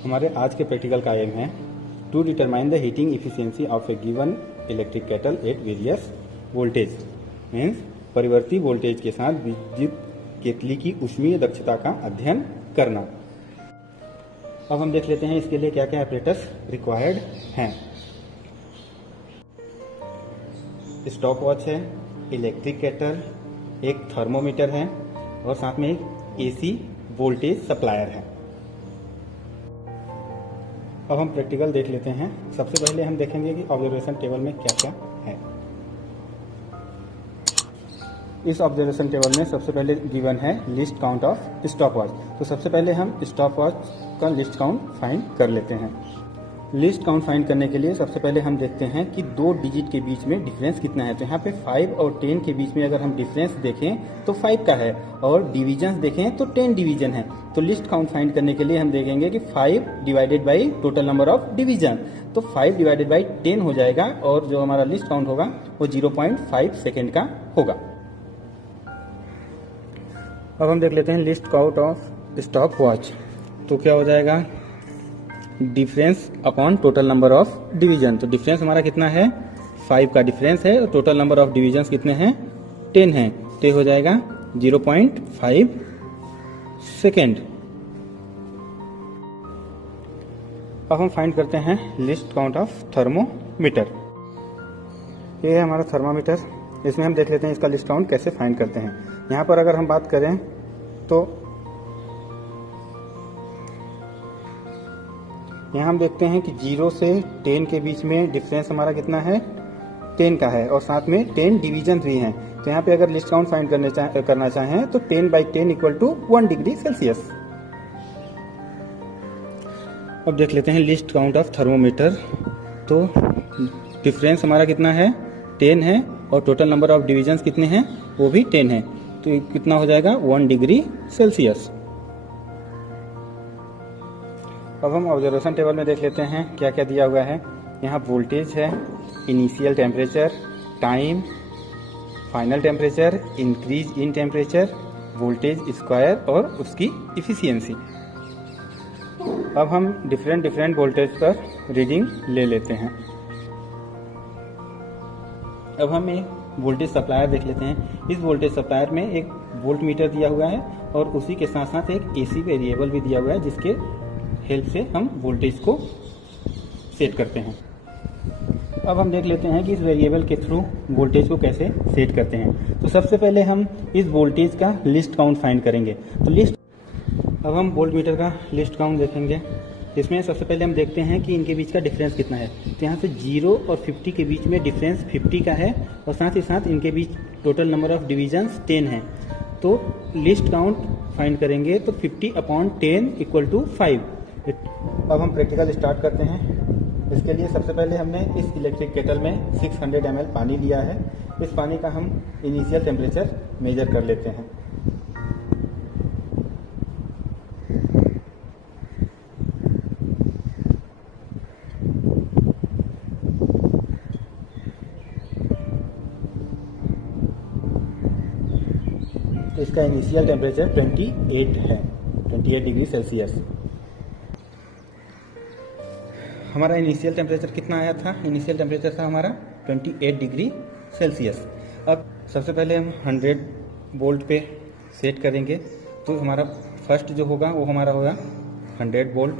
हमारे आज के प्रैक्टिकल का एम है to determine the heating efficiency of a given electric kettle at various voltage. Means परिवर्ती वोल्टेज के साथ विद्युत केतली की ऊष्मीय दक्षता का अध्ययन करना। अब हम देख लेते हैं इसके लिए क्या क्या ऑपरेटर्स रिक्वायर्ड हैं। स्टॉप वॉच है, इलेक्ट्रिक केटल, एक थर्मोमीटर है और साथ में एक एसी वोल्टेज सप्लायर है। अब हम प्रैक्टिकल देख लेते हैं। सबसे पहले हम देखेंगे कि ऑब्जर्वेशन टेबल में क्या क्या है। इस ऑब्जर्वेशन टेबल में सबसे पहले गिवन है list count of stop watch. तो सबसे पहले हम स्टॉप वॉच का लिस्ट काउंट फाइंड कर लेते हैं। लिस्ट काउंट फाइंड करने के लिए सबसे पहले हम देखते हैं कि दो डिजिट के बीच में डिफरेंस कितना है। तो यहाँ पे 5 और 10 के बीच में अगर हम डिफरेंस देखें तो 5 का है और डिवीजन्स देखें तो 10 डिवीजन है। तो लिस्ट काउंट फाइंड करने के लिए हम देखेंगे कि 5 divided by total number of division. तो 5 डिवाइडेड बाई 10 हो जाएगा और जो हमारा लिस्ट काउंट होगा वो 0.5 सेकेंड का होगा। अब हम देख लेते हैं list count of stop watch. तो क्या हो जाएगा, difference upon total number of division. तो डिफरेंस हमारा कितना है, 5 का डिफरेंस है और टोटल नंबर ऑफ डिवीजन कितने हैं, 10 हैं। तो हो जाएगा 0.5 सेकेंड। अब हम फाइंड करते हैं लिस्ट काउंट ऑफ थर्मोमीटर। ये है हमारा थर्मामीटर। इसमें हम देख लेते हैं इसका लिस्ट काउंट कैसे फाइंड करते हैं। यहाँ पर अगर हम बात करें तो यहाँ हम देखते हैं कि 0 से 10 के बीच में डिफरेंस हमारा कितना है, 10 का है और साथ में 10 डिवीजन भी हैं। तो यहाँ पे अगर लिस्ट काउंट फाइंड करना चाहें तो 10/10 इक्वल टू 1 डिग्री सेल्सियस। अब देख लेते हैं लिस्ट काउंट ऑफ थर्मोमीटर। तो डिफरेंस हमारा कितना है, 10 है और टोटल नंबर ऑफ डिवीजन कितने हैं, वो भी 10 है। तो कितना हो जाएगा, 1 डिग्री सेल्सियस। अब हम ऑब्जर्वेशन टेबल में देख लेते हैं क्या क्या दिया हुआ है। यहाँ वोल्टेज है, initial temperature, time, final temperature, increase in temperature, voltage square और उसकी इफिशियंसी। अब हम डिफरेंट वोल्टेज पर रीडिंग ले लेते हैं। अब हम एक वोल्टेज सप्लायर देख लेते हैं। इस वोल्टेज सप्लायर में एक वोल्ट मीटर दिया हुआ है और उसी के साथ साथ एक एसी वेरिएबल भी दिया हुआ है जिसके हेल्प से हम वोल्टेज को सेट करते हैं। अब हम देख लेते हैं कि इस वेरिएबल के थ्रू वोल्टेज को कैसे सेट करते हैं। तो सबसे पहले हम इस वोल्टेज का लिस्ट काउंट फाइंड करेंगे। तो अब हम वोल्ट मीटर का लिस्ट काउंट देखेंगे। इसमें सबसे पहले हम देखते हैं कि इनके बीच का डिफरेंस कितना है। तो यहाँ से 0 और 50 के बीच में डिफरेंस 50 का है और साथ ही साथ इनके बीच टोटल नंबर ऑफ डिवीजन्स 10 है। तो लिस्ट काउंट फाइंड करेंगे तो 50/10 इक्वल टू 5। अब हम प्रैक्टिकल स्टार्ट करते हैं। इसके लिए सबसे पहले हमने इस इलेक्ट्रिक केटल में 600 ml पानी लिया है। इस पानी का हम इनिशियल टेम्परेचर मेजर कर लेते हैं। तो इसका इनिशियल टेम्परेचर 28 है, 28 डिग्री सेल्सियस। हमारा इनिशियल टेम्परेचर कितना आया था, इनिशियल टेम्परेचर था हमारा 28 डिग्री सेल्सियस। अब सबसे पहले हम 100 वोल्ट पे सेट करेंगे। तो हमारा फर्स्ट जो होगा वो हमारा होगा 100 वोल्ट।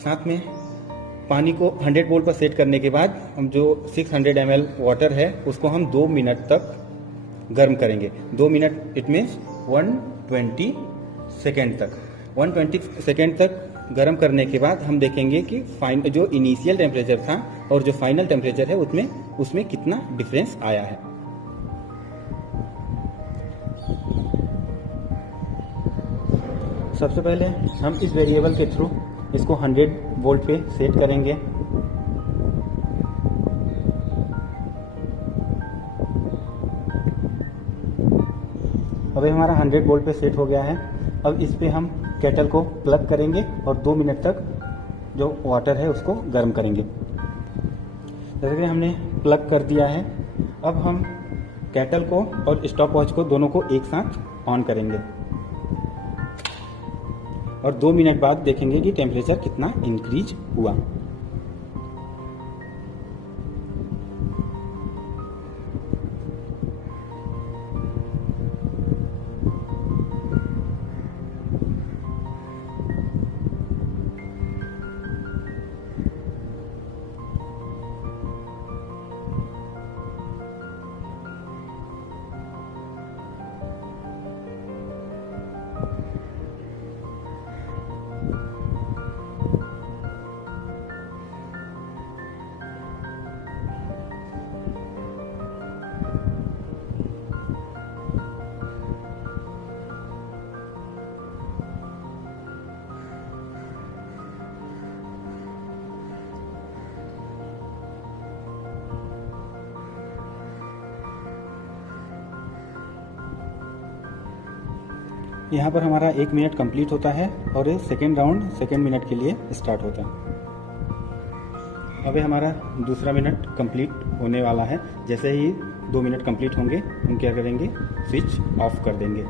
साथ में पानी को 100 वोल्ट पर सेट करने के बाद हम जो 600 ml वाटर है उसको हम 2 मिनट तक गर्म करेंगे। 2 मिनट इट मीन्स 120 सेकेंड तक। 120 सेकेंड तक गर्म करने के बाद हम देखेंगे कि जो इनिशियल टेम्परेचर था और जो फाइनल टेम्परेचर है उसमें कितना डिफरेंस आया है। सबसे पहले हम इस वेरिएबल के थ्रू इसको 100 वोल्ट पे सेट करेंगे। अभी हमारा 100 वोल्ट पे सेट हो गया है। अब इस पे हम केटल को प्लग करेंगे और 2 मिनट तक जो वाटर है उसको गर्म करेंगे। जैसे कि हमने प्लग कर दिया है। अब हम केटल को और स्टॉप वॉच को दोनों को एक साथ ऑन करेंगे। और 2 मिनट बाद देखेंगे कि टेम्परेचर कितना इंक्रीज हुआ। यहाँ पर हमारा 1 मिनट कंप्लीट होता है और ये सेकेंड राउंड सेकेंड मिनट के लिए स्टार्ट होता है। अभी हमारा दूसरा मिनट कंप्लीट होने वाला है। जैसे ही 2 मिनट कंप्लीट होंगे हम क्या करेंगे, स्विच ऑफ कर देंगे।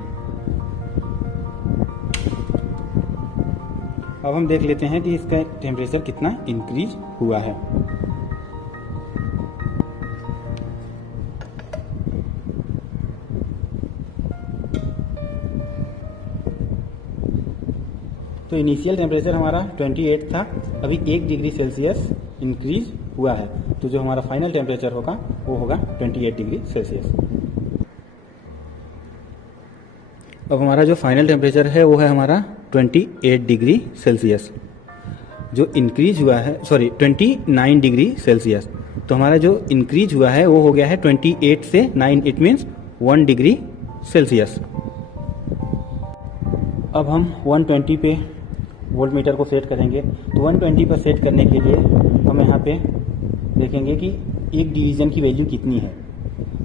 अब हम देख लेते हैं कि इसका टेम्परेचर कितना इंक्रीज हुआ है। तो इनिशियल टेम्परेचर हमारा 28 था, अभी 1 डिग्री सेल्सियस इंक्रीज हुआ है। तो जो हमारा फाइनल टेम्परेचर होगा वो होगा 28 डिग्री सेल्सियस। अब हमारा जो फाइनल टेम्परेचर है वो है हमारा 28 डिग्री सेल्सियस, जो इंक्रीज हुआ है 29 डिग्री सेल्सियस। तो हमारा जो इंक्रीज हुआ है वो हो गया है 28 से 9, इट मीन्स 1 डिग्री सेल्सियस। अब हम 120 पे वोल्ट मीटर को सेट करेंगे। तो 120 पर सेट करने के लिए हम यहाँ पे देखेंगे कि एक डिवीज़न की वैल्यू कितनी है।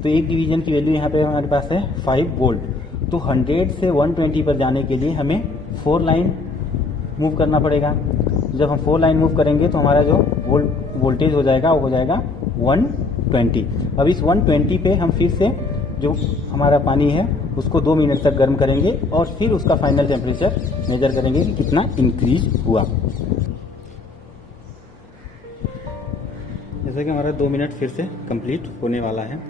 तो एक डिवीज़न की वैल्यू यहाँ पे हमारे पास है 5 वोल्ट। तो 100 से 120 पर जाने के लिए हमें 4 लाइन मूव करना पड़ेगा। जब हम 4 लाइन मूव करेंगे तो हमारा जो वोल्टेज हो जाएगा वो हो जाएगा 120। अब इस 120 पे हम फिर से जो हमारा पानी है उसको 2 मिनट तक गर्म करेंगे और फिर उसका फाइनल टेम्परेचर मेजर करेंगे कि कितना इंक्रीज हुआ। जैसे कि हमारा 2 मिनट फिर से कंप्लीट होने वाला है।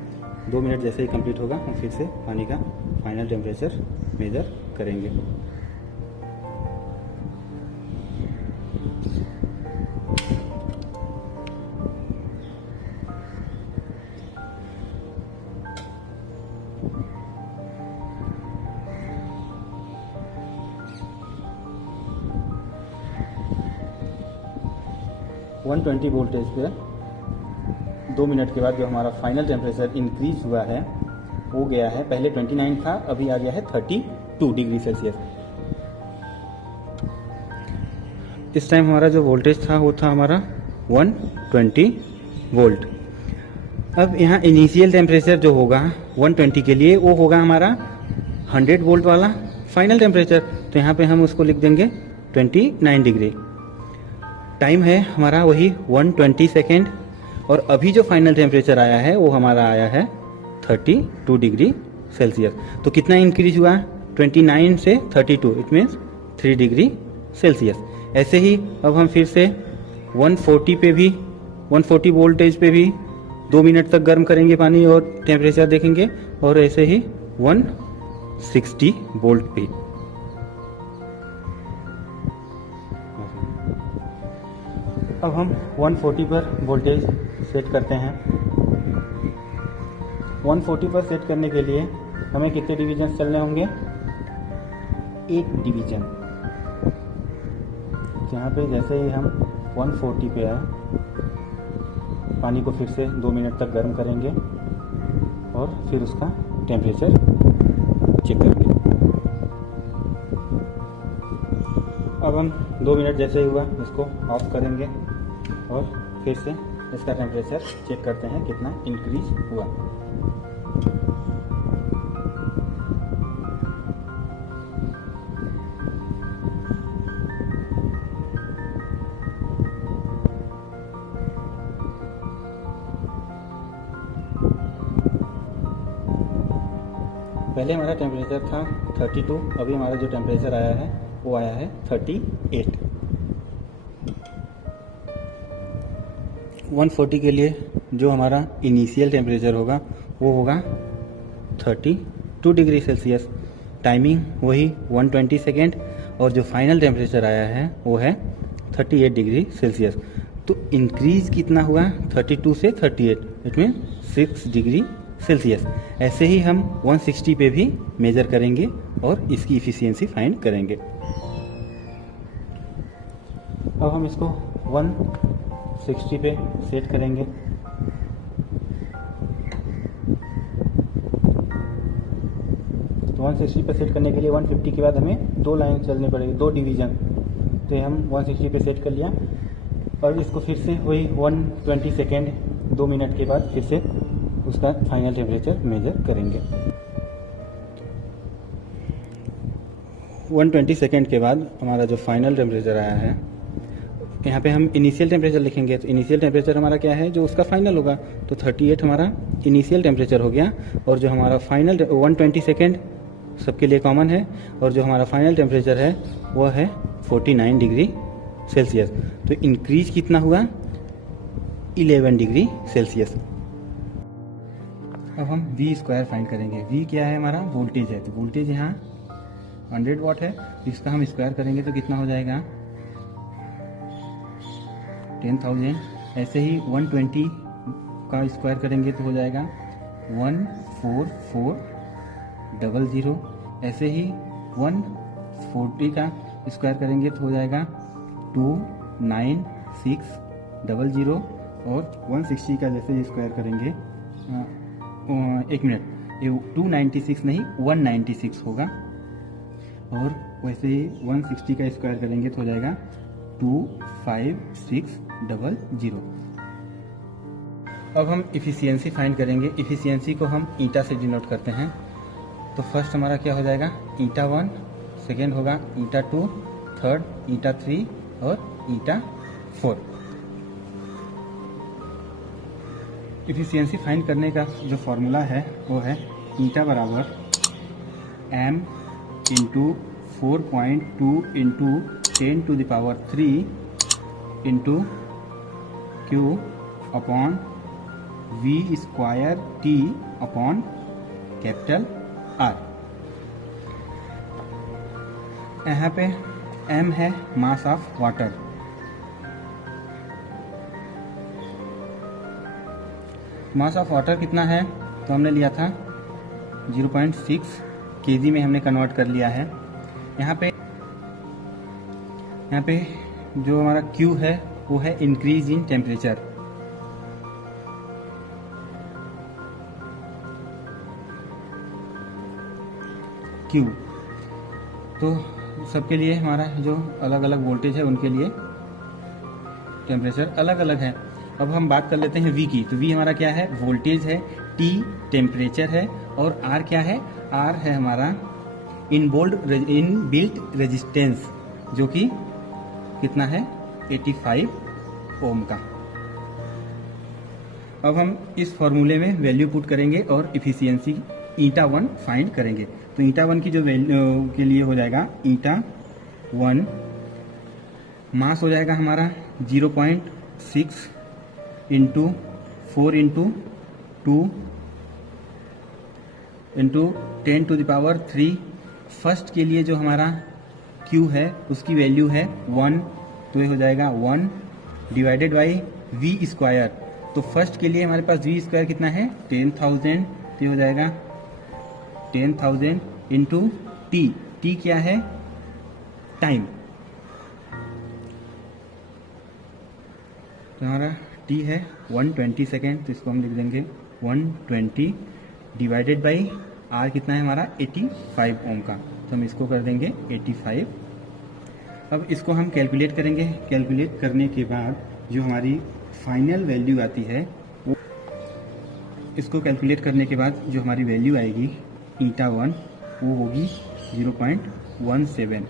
2 मिनट जैसे ही कंप्लीट होगा हम फिर से पानी का फाइनल टेम्परेचर मेजर करेंगे। वन 120 वोल्टेज पे 2 मिनट के बाद जो हमारा फाइनल टेम्परेचर इंक्रीज हुआ है वो गया है, पहले 29 था, अभी आ गया है 32 डिग्री सेल्सियस। इस टाइम हमारा जो वोल्टेज था वो था हमारा 120 वोल्ट। अब यहाँ इनिशियल टेम्परेचर जो होगा 120 के लिए वो होगा हमारा 100 वोल्ट वाला फाइनल टेम्परेचर। तो यहाँ पे हम उसको लिख देंगे 29 डिग्री। टाइम है हमारा वही 120 सेकेंड और अभी जो फाइनल टेम्परेचर आया है वो हमारा आया है 32 डिग्री सेल्सियस। तो कितना इंक्रीज हुआ, 29 से 32, इट मीन्स 3 डिग्री सेल्सियस। ऐसे ही अब हम फिर से 140 पे भी 140 वोल्टेज पे भी 2 मिनट तक गर्म करेंगे पानी और टेम्परेचर देखेंगे, और ऐसे ही 160 वोल्ट पे। अब हम 140 पर वोल्टेज सेट करते हैं। 140 पर सेट करने के लिए हमें कितने डिवीजन चलने होंगे, 1 डिवीजन। तो यहाँ पे जैसे ही हम 140 पे आए, पानी को फिर से 2 मिनट तक गर्म करेंगे और फिर उसका टेम्परेचर चेक करेंगे। अब हम 2 मिनट जैसे ही हुआ इसको ऑफ करेंगे और फिर से इसका टेम्परेचर चेक करते हैं कितना इंक्रीज हुआ। पहले हमारा टेम्परेचर था 32, अभी हमारा जो टेम्परेचर आया है वो आया है 38। 140 के लिए जो हमारा इनिशियल टेम्परेचर होगा वो होगा 32 डिग्री सेल्सियस, टाइमिंग वही 120 सेकेंड, और जो फाइनल टेम्परेचर आया है वो है 38 डिग्री सेल्सियस। तो इंक्रीज कितना हुआ 32 से 38, इट मीन 6 डिग्री सेल्सियस। ऐसे ही हम 160 पे भी मेजर करेंगे और इसकी इफ़िशियंसी फाइंड करेंगे। अब हम इसको 160 पे सेट करेंगे। तो 160 पे सेट करने के लिए 150 के बाद हमें 2 लाइन चलनी पड़ेगी, 2 डिवीज़न। तो हम 160 पे सेट कर लिया और इसको फिर से वही 120 सेकेंड 2 मिनट के बाद फिर से उसका फाइनल टेम्परेचर मेजर करेंगे। 120 सेकेंड के बाद हमारा जो फाइनल टेम्परेचर आया है, यहाँ पे हम इनिशियल टेम्परेचर लिखेंगे। तो इनिशियल टेम्परेचर हमारा क्या है, जो उसका फाइनल होगा। तो 38 हमारा इनिशियल टेम्परेचर हो गया, और जो हमारा फाइनल 120 सेकेंड सबके लिए कॉमन है, और जो हमारा फाइनल टेम्परेचर है वह है 49 डिग्री सेल्सियस। तो इंक्रीज कितना हुआ 11 डिग्री सेल्सियस। अब हम V स्क्वायर फाइंड करेंगे। V क्या है, हमारा वोल्टेज है। तो वोल्टेज यहाँ 100 वाट है, इसका हम स्क्वायर करेंगे तो कितना हो जाएगा 10,000। ऐसे ही 120 का स्क्वायर करेंगे तो हो जाएगा 14400। ऐसे ही 140 का स्क्वायर करेंगे तो हो जाएगा 29600। और 160 का जैसे स्क्वायर करेंगे, एक मिनट, ये 296 नहीं 196 होगा। और वैसे ही 160 का स्क्वायर करेंगे तो हो जाएगा 25600। अब हम इफ़िशियंसी फाइंड करेंगे। इफ़िशियंसी को हम ईटा से डिनोट करते हैं। तो फर्स्ट हमारा क्या हो जाएगा, ईटा 1, सेकेंड होगा ईटा 2, थर्ड ईटा 3 और ईटा 4। इफ़िशियंसी फाइंड करने का जो फॉर्मूला है वो है ईटा बराबर m into 4.2 into 10⁻³ into Q upon V square T upon capital R। यहाँ पे m है mass of water. Mass of water कितना है, तो हमने लिया था 0.6 kg में हमने कन्वर्ट कर लिया है। यहाँ पे जो हमारा Q है वो है इंक्रीज इन टेम्परेचर। Q तो सबके लिए हमारा जो अलग अलग वोल्टेज है उनके लिए टेम्परेचर अलग अलग है। अब हम बात कर लेते हैं V की। तो V हमारा क्या है, वोल्टेज है, T टेम्परेचर है, और R क्या है, R है हमारा इनबिल्ट रेजिस्टेंस, जो कि कितना है 85 ओम का। अब हम इस फॉर्मूले में वैल्यू पुट करेंगे और इफिशियंसी ईटा 1 फाइंड करेंगे। तो ईटा 1 की जो वैल्यू के लिए हो जाएगा, ईटा 1 मास हो जाएगा हमारा 0.6 इंटू 4 इंटू 2 इंटू 10⁻³ फर्स्ट के लिए जो हमारा Q है उसकी वैल्यू है 1, तो ये हो जाएगा 1 डिवाइडेड बाई V स्क्वायर। तो फर्स्ट के लिए हमारे पास V स्क्वायर कितना है 10,000, तो ये हो जाएगा 10,000 इंटू T। T क्या है, टाइम। तो हमारा T है 120 सेकेंड, तो इसको हम लिख देंगे 120 डिवाइडेड बाई R कितना है हमारा 85 ओम का, तो हम इसको कर देंगे 85। अब इसको हम कैलकुलेट करेंगे। कैलकुलेट करने के बाद जो हमारी फाइनल वैल्यू आती है वो, इसको कैलकुलेट करने के बाद जो हमारी वैल्यू आएगी ईटा 1 वो होगी 0.17।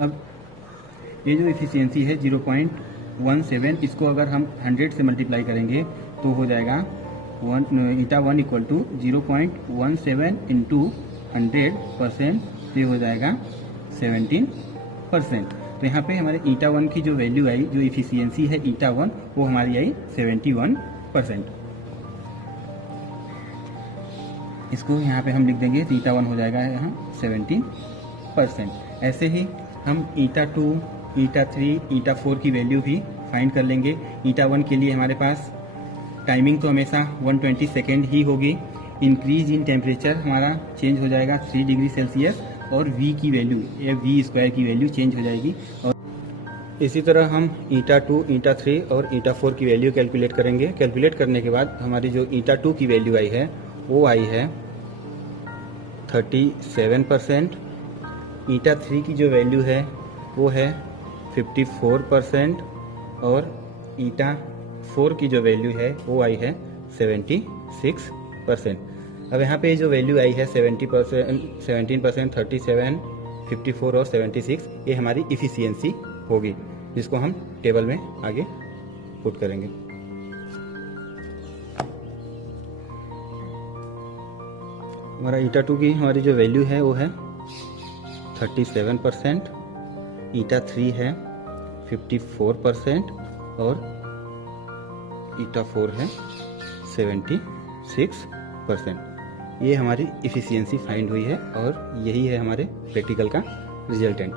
अब ये जो एफिशिएंसी है 0.17, इसको अगर हम 100 से मल्टीप्लाई करेंगे तो हो जाएगा ईटा 1 इक्वल टू 0.17 इंटू 100%, तो ये हो जाएगा 17%। तो यहाँ पे हमारे ईटा 1 की जो वैल्यू आई, जो इफिशियंसी है ईटा 1, वो हमारी आई 71%। इसको यहाँ पे हम लिख देंगे तो ईटा 1 हो जाएगा यहाँ 17%। ऐसे ही हम ईटा 2, ईटा 3, ईटा 4 की वैल्यू भी फाइंड कर लेंगे। ईटा 1 के लिए हमारे पास टाइमिंग तो हमेशा 120 सेकेंड ही होगी। इंक्रीज इन टेम्परेचर हमारा चेंज हो जाएगा 3 डिग्री सेल्सियस, और v की वैल्यू या v स्क्वायर की वैल्यू चेंज हो जाएगी। और इसी तरह हम ईटा 2, ईटा 3 और ईटा 4 की वैल्यू कैलकुलेट करेंगे। कैलकुलेट करने के बाद हमारी जो ईटा 2 की वैल्यू आई है वो आई है 37%। ईटा 3 की जो वैल्यू है वो है 54%, और ईटा 4 की जो वैल्यू है वो आई है 76%। अब यहाँ पे जो वैल्यू आई है 17%, 37, 54 और 76, ये हमारी इफिशियंसी होगी, जिसको हम टेबल में आगे पुट करेंगे। हमारा ईटा 2 की हमारी जो वैल्यू है वो है 37%, ईटा 3 है 54%, और ईटा 4 है 76%। ये हमारी इफिशियंसी फाइंड हुई है, और यही है हमारे प्रैक्टिकल का रिजल्टेंट।